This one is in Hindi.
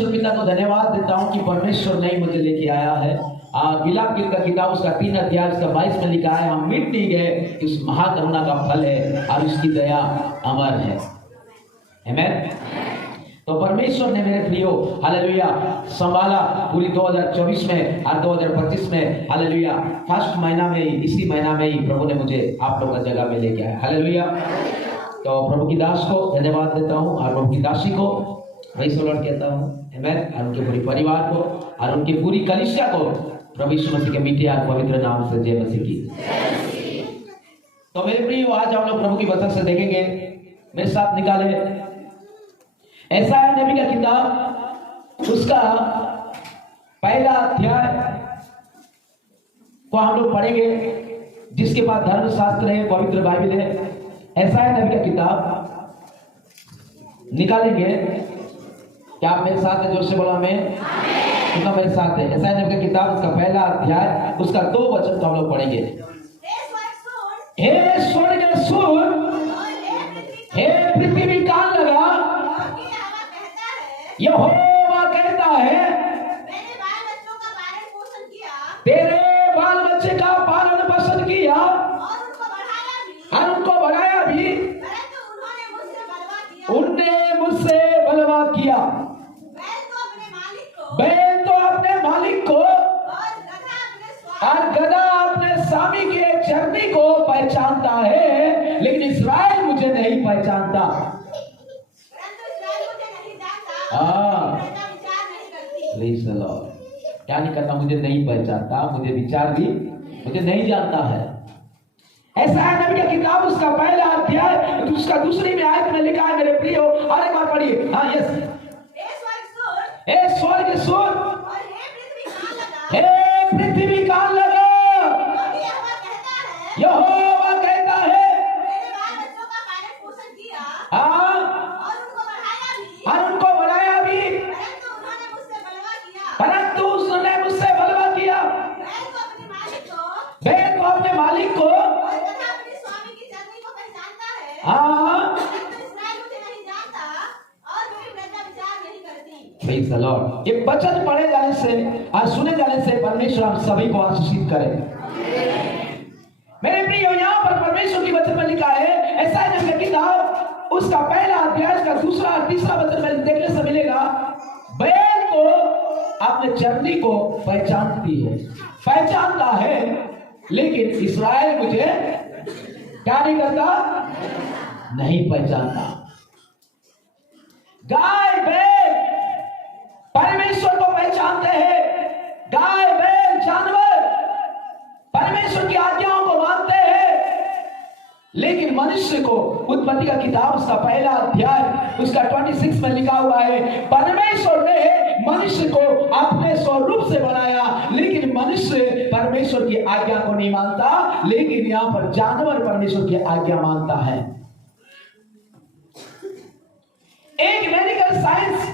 परमेश्वर पिता को धन्यवाद देता हूँ कि परमेश्वर ने मुझे लेके आया है। बिलापगीत का किताब उसका 3 अध्याय उसका 22 में लिखा है, हम मिट नहीं गए, इस महाकरुणा का फल है और उसकी दया अमर है। आमीन। तो परमेश्वर ने मेरे प्रियो हालेलुया संभाला पूरी 2024 में और 2025 में हालेलुया फर्स्ट महीना में ही, इसी महीना में ही प्रभु ने मुझे आप लोगों की जगह में लेके आया। हालेलुया। तो प्रभु की दास को धन्यवाद देता हूँ और प्रभु की दासी को प्रेज़ द लॉर्ड कहता हूँ। आमीन। और उनके पूरे परिवार को और उनकी पूरी कलीसिया को प्रभु यीशु मसीह के मीठे और पवित्र नाम से जय मसीह की। तो मेरे प्रियो आज हम लोग प्रभु की वचन से देखेंगे, मेरे साथ निकाले यशायाह नबी का किताब उसका पहला अध्याय को हम लोग पढ़ेंगे, जिसके बाद धर्मशास्त्र है, पवित्र बाइबल है। यशायाह नबी का किताब निकालेंगे। क्या आप मेरे साथ है? जोर से बोला हमें कितना मेरे साथ है। यशायाह नबी का किताब उसका पहला अध्याय उसका 2 वचन को हम लोग पढ़ेंगे। हे स्वर्ग सुन, हे पृथ्वी कान लगा, यहोवा कहता है तेरे बाल बच्चे का पालन पोषण किया और उनको बढ़ाया भी, उनने मुझसे बलवा किया। बैल तो अपने मालिक को और गधा अपने स्वामी के चरनी को पहचानता है, लेकिन इस्राएल मुझे नहीं पहचानता। Praise the Lord. क्या नहीं करता? मुझे नहीं पहचानता, मुझे विचार भी मुझे नहीं जानता है। यशायाह नबी का किताब उसका पहला अध्याय उसका दूसरी में आयत में लिखा है मेरे प्रियो, और एक बार पढ़िए। हाँ यस। हे स्वर्ग सुन, हे पृथ्वी कान लगा, यहोवा कहता है हाँ और उनको बढ़ाया भी, परंतु उसने मुझसे बलवा किया। बैल तो अपने मालिक को हाँ प्रेज़ द लॉर्ड। ये वचन पढ़े जाने से और सुने जाने से परमेश्वर हम सभी को आशीषित करे। मेरे प्रियो, यहाँ पर परमेश्वर की वचन में लिखा है, यशायाह नबी का किताब उसका पहला अध्याय उसका दूसरा और तीसरा वचन में देखने से मिलेगा, बैल को अपने चरनी को पहचानता है, लेकिन इस्राएल मुझे क्या नहीं करता? नहीं पहचानता। गाय बैल परमेश्वर को पहचानते हैं, गाय बैल जानवर परमेश्वर की आज्ञाओं को मानते हैं, लेकिन मनुष्य को उत्पत्ति का किताब उसका पहला अध्याय उसका 26 में लिखा हुआ है, परमेश्वर ने मनुष्य को अपने स्वरूप से बनाया, लेकिन मनुष्य परमेश्वर की आज्ञा को नहीं मानता, लेकिन यहाँ पर जानवर परमेश्वर की आज्ञा मानता है। एक मेडिकल साइंस